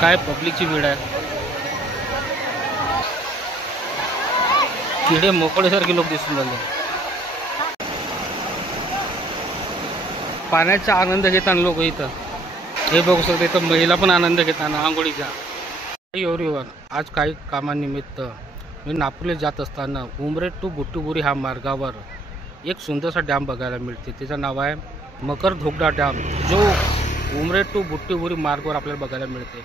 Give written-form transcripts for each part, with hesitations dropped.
काय पब्लिकची भीड आहे. किडे मोकळेसारखे लोक दिसून राहिले. पाण्याचा आनंद घेताना लोक इथं हे बघू शकता. इथं महिला पण आनंद घेताना आंघोळीचा. एव्हरीवन, आज काही कामानिमित्त मी नागपूरला जात असताना उमरेड टू बुट्टीबुरी ह्या मार्गावर एक सुंदरसा डॅम बघायला मिळते. त्याचं नाव आहे मकर धोगडा डॅम, जो उमरेड टू बुट्टीबुरी मार्गावर आपल्याला बघायला मिळते.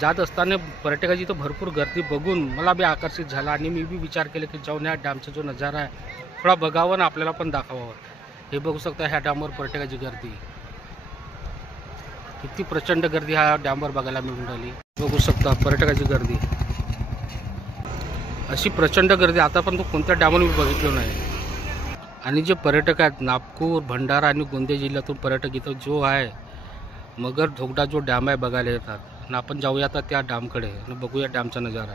जात असताना पर्यटकाची इथं भरपूर गर्दी बघून मला बी आकर्षित झाला आणि मी बी विचार केला की जाऊन ह्या डॅमचा जो नजारा आहे थोडा बघावा आणि आपल्याला पण दाखवावा. हे बघू शकता ह्या डॅमवर पर्यटकाची गर्दी, किती प्रचंड गर्दी ह्या डॅमवर बघायला मिळून राहिली. बघू शकता पर्यटकाची गर्दी, अशी प्रचंड गर्दी आता पण कोणत्या डॅमवर मी बघितलं नाही. आणि जे पर्यटक आहेत नागपूर, भंडारा आणि गोंदिया जिल्ह्यातून पर्यटक इथं जो आहे मगर धोगडा जो डॅम आहे बघायला येतात. आणि आपण जाऊया आता त्या डॅमकडे आणि बघूया डॅमचा नजारा.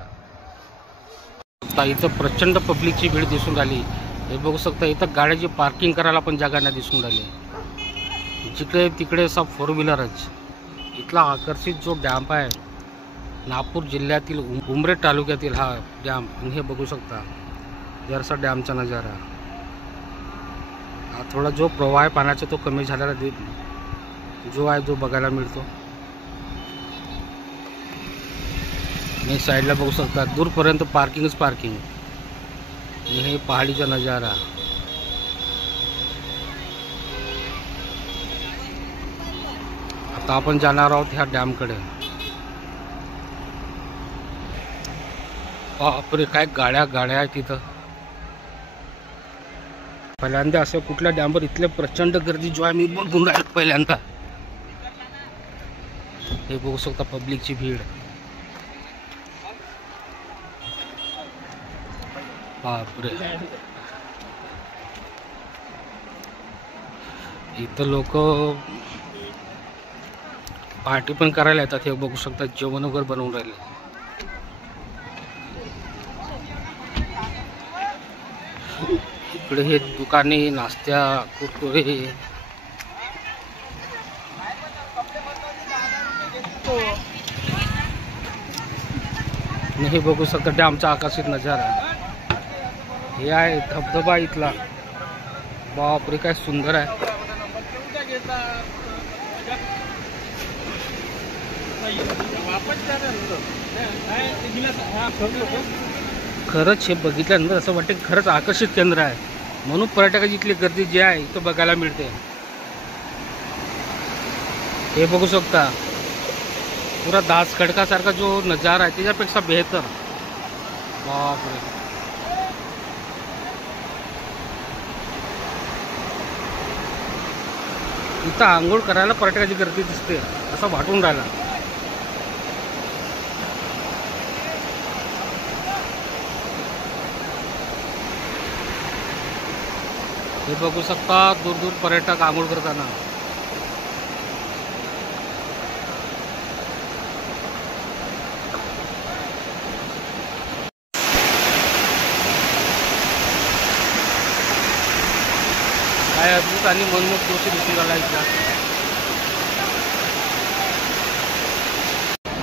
आता इथं प्रचंड पब्लिकची भीड दिसून राहिली. हे बघू शकता इथं गाड्याची पार्किंग करायला पण जागा नाही दिसून राहिली. जिकडे तिकडे सब फोर व्हीलरच. इथला आकर्षित जो डॅम आहे नागपूर जिल्ह्यातील उमरेड तालुक्यातील हा डॅम. हे बघू शकता जरासा डॅमचा नजारा. हा थोडा जो प्रवाह आहे पाण्याचा तो कमी झालेला जो आहे जो बघायला मिळतो. आणि साईडला बघू शकता दूरपर्यंत पार्किंगच पार्किंग. आणि हे पहाडीचा नजारा. आता आपण जाणार आहोत ह्या डॅमकडे. बापरे काय गाड्या गाड्या आहेत तिथं. पहिल्यांदा असं कुठल्या डॅमवर इथले प्रचंड गर्दी जो आहे मी बघून राहिलो पहिल्यांदा. हे बघू शकता पब्लिकची भीड. बापरे इथं लोक पार्टी पण करायला येतात. हे बघू शकता जेवण वगैरे बनवून राहिले. इकडे हे दुकाने, नाश्त्या, कुरकुरे. हे बघू शकता डॅमचा आकर्षित नजारा. हे आहे धबधबा इथला. बापरे काय सुंदर आहे. खरंच हे बघितल्यानंतर असं वाटतं की खरंच आकर्षित केंद्र आहे. म्हणून पर्यटकाची इथली गर्दी जी आहे इथं बघायला मिळते. हे बघू शकता पुरा दास खडकासारखा जो नजारा आहे त्याच्यापेक्षा बेहतर. बापरे इथं आंघोळ करायला पर्यटकाची गर्दी दिसते असं वाटून राहिला. हे बघू शकता दूर दूर पर्यटक आंघोळ करताना. काय अद्भुत आणि मनमोहक दृश्य दिसून राहिला इथला.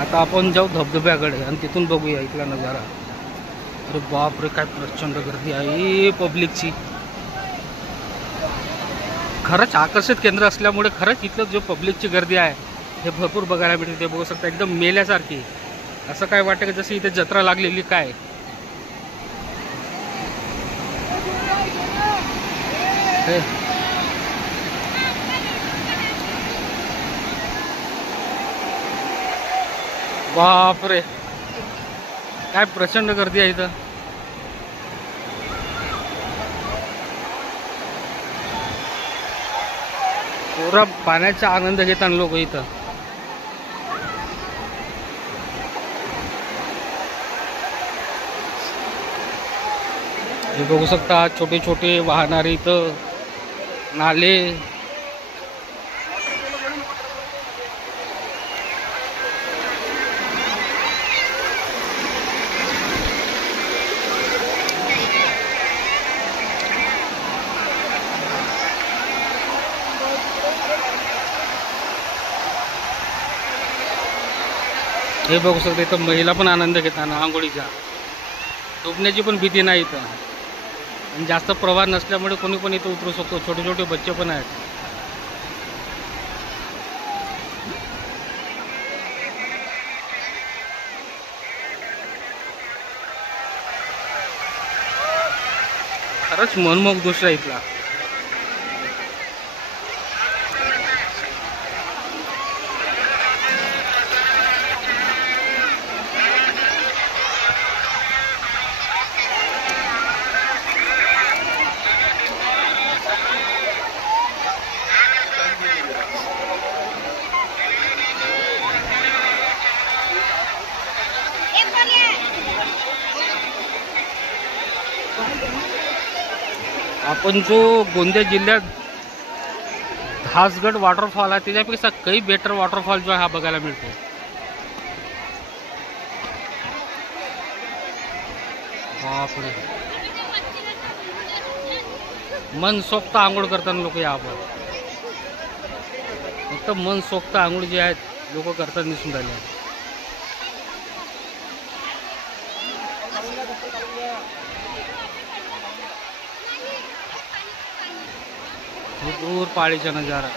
आता आपण जाऊ धबधब्याकडे आणि तिथून बघूया इथला नजारा. अरे बापरे काय प्रचंड गर्दी आहे पब्लिकची. खरंच आकर्षित केंद्र असल्यामुळे खरंच इथलं जो पब्लिकची गर्दी आहे हे भरपूर बघायला मिळते. ते बघू शकता एकदम मेल्यासारखी. असं काय वाटतं की जशी इथे जत्रा लागलेली काय. बापरे काय प्रचंड गर्दी आहे इथं. पुरा पाण्याचा आनंद घेताना लोक इथं. हे बघू शकता छोटे छोटे वाहणारे इथं नाले. हे बघू शकता इथं महिला पण आनंद घेताना आंघोळीचा, डुबण्याची पण भीती नाही इथं. आणि जास्त प्रवाह नसल्यामुळे कोणी पण इथं उतरू शकतो. छोटे छोटे बच्चे पण आहेत. खरंच मनमोहक दृश्य आहे इथला. आपण जो गोंदिया जिल्ह्यात धासगड वॉटरफॉल आहे त्याच्यापेक्षा काही बेटर वॉटरफॉल जो आहे हा बघायला मिळतो. बापरे, मनसोक्त आंघोळ करताना लोक यावर फक्त मनसोक्त आंघोळ जे आहेत लोक करतात दिसून राहिले. दूर पाळीचा नजारा.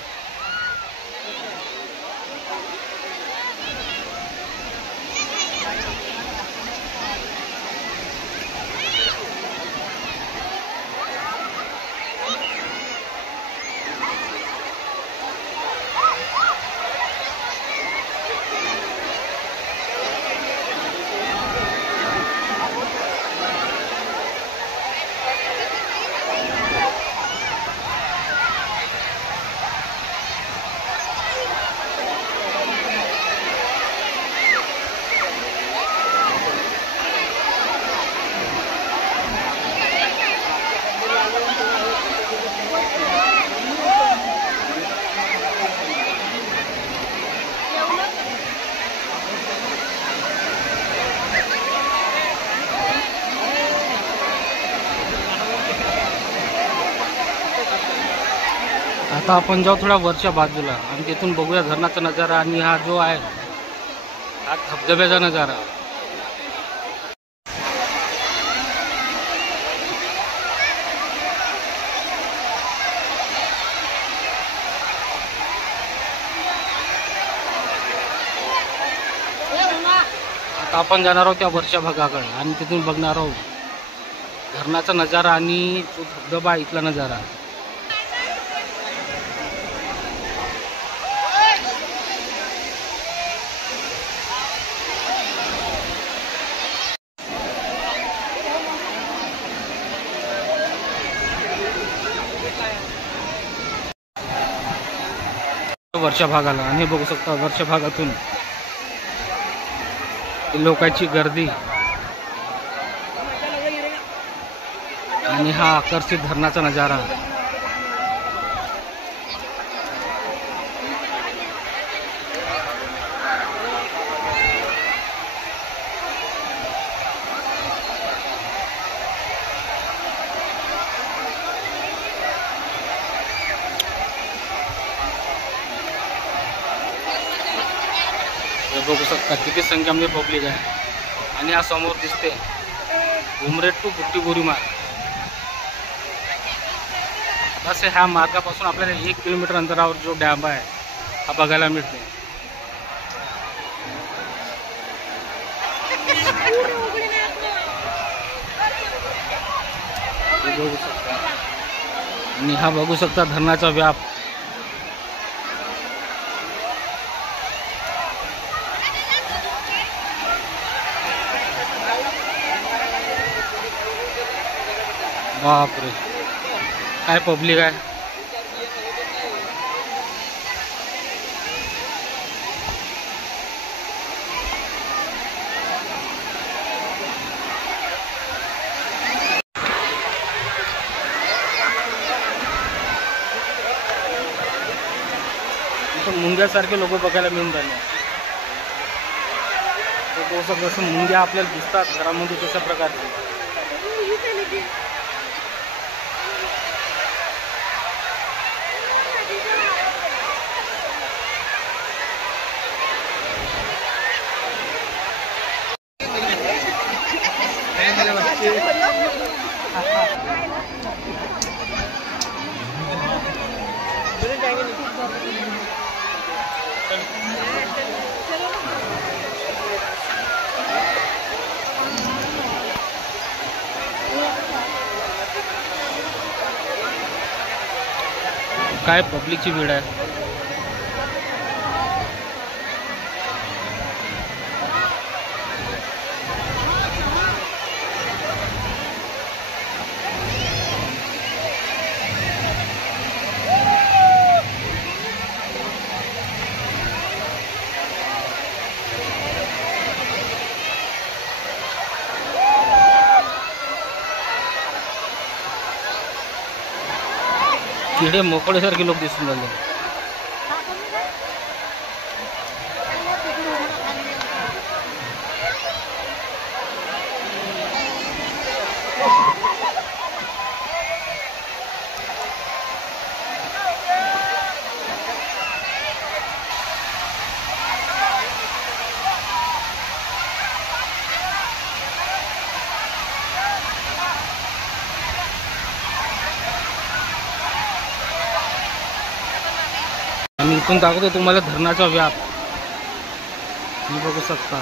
आता आपण जाऊ थोडा वरच्या बाजूला आणि तिथून बघूया धरणाचा नजारा आणि हा जो आहे हा धबधब्याचा नजारा. आता आपण जाणार आहोत त्या वरच्या भागाकडे आणि तिथून बघणार आहोत धरणाचा नजारा आणि जो धबधबा इथला नजारा. वरच्या भागाला आणि बघू शकता वरच्या भागातून लोकांची गर्दी आणि हा आकर्षित धरणाचा नजारा. बघू शकता किती संख्यामध्ये पब्लिक आहे. आणि हा समोर दिसते उमरेड टू बुट्टी बोरीमार्ग. बस ह्या मार्गापासून आपल्याला 1 किलोमीटर अंतरावर जो डॅम आहे हा बघायला मिळतो. बघू शकता आणि हा बघू शकता धरणाचा व्याप. बापरे, काय पब्लिक आहे. मुंग्यासारखे लोक बघायला मिळून राहिले. जसं मुंग्या आपल्याला दिसतात घरामध्ये तशा प्रकारचे. काय पब्लिकची भीड आहे. किडे मोकळेसारखे लोक दिसून राहिले. आणि इथून दाखवतो तुम्हाला धरणाचा व्याप. तुम्ही बघू शकता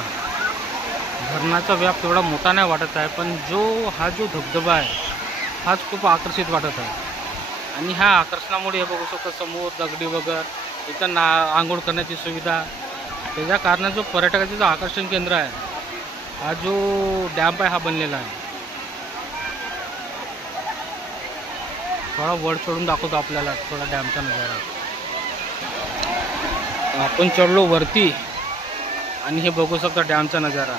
धरणाचा व्याप तेवढा मोठा नाही वाटत आहे, पण हा जो धबधबा आहे हाच खूप आकर्षित वाटत आहे. आणि ह्या आकर्षणामुळे हे बघू शकता समोर दगडी वगैरे इथं आंघोळ करण्याची सुविधा, त्याच्या कारणाने जो पर्यटकाचं जो आकर्षण केंद्र आहे हा जो डॅम आहे हा बनलेला आहे. थोडा वर चढून दाखवतो आपल्याला थोडा डॅमचा नजारा. आपण चढलो वरती आणि हे बघू शकता डॅमचा नजारा.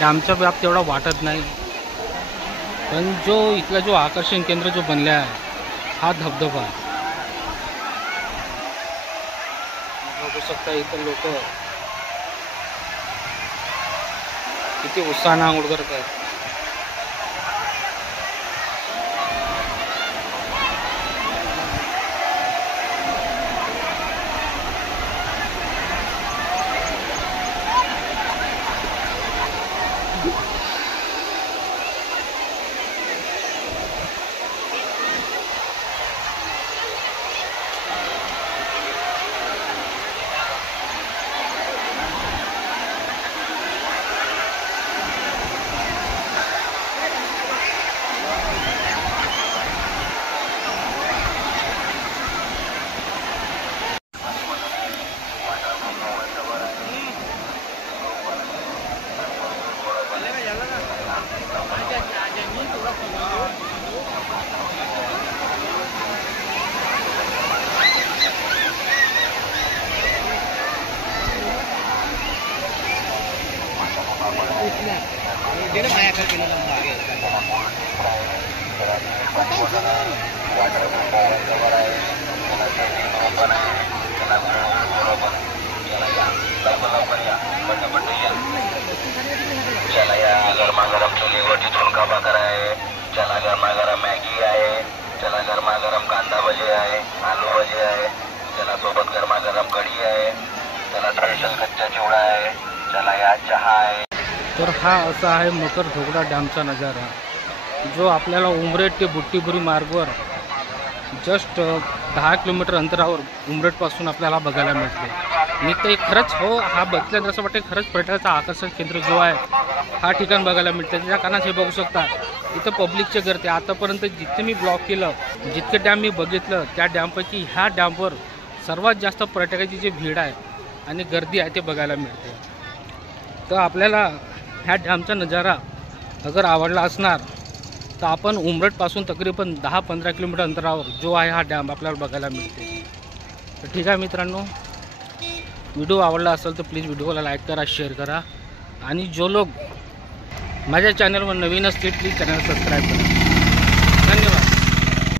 डॅमचा व्याप तेवढा वाटत नाही, पण इथला जो आकर्षण केंद्र जो बनला आहे हा धबधबा. बघू शकता इथं लोक किती उत्साहाने आंघोळ करत आहेत. चला या गरमागरम चुलीवरची झुणका भाकर आहे, चला गरमागरम मॅगी आहे, चला गरमागरम कांदा भजी आहे, आलू भजी आहे, चला सोबत गरमागरम कढी आहे, चला स्पेशल कच्चा चिवडा आहे, चला या चहा आहे. तर हा असा आहे मकर धोगडा डॅमचा नजारा, जो आपल्याला उमरेड ते बुट्टीबुरी मार्गवर जस्ट 10 किलोमीटर अंतरावर उमरेडपासून आपल्याला बघायला मिळते. मी ते खरंच हा बघितल्यानंतर असं वाटतं खरंच पर्यटकाचा आकर्षण केंद्र जो आहे हा ठिकाण बघायला मिळतं. त्याच्या कारणात हे बघू शकता इथं पब्लिकचे गर्दी. आतापर्यंत जितके मी ब्लॉग केलं, जितके डॅम मी बघितलं, त्या डॅमपैकी ह्या डॅमवर सर्वात जास्त पर्यटकाची जी भीड आहे आणि गर्दी आहे ते बघायला मिळते. तर आपल्याला ह्या डॅमचा नजारा अगर आवडला असणार तर आपण उमरेडपासून तकरीबन 10-15 किलोमीटर अंतरावर जो आहे हा डॅम आपल्याला बघायला मिळते. तर ठीक आहे मित्रांनो, व्हिडिओ आवडला असेल तर प्लीज व्हिडिओला लाईक करा, शेअर करा, आणि जो लोक माझ्या चॅनलवर नवीन असतील प्लीज चॅनल सबस्क्राईब करा.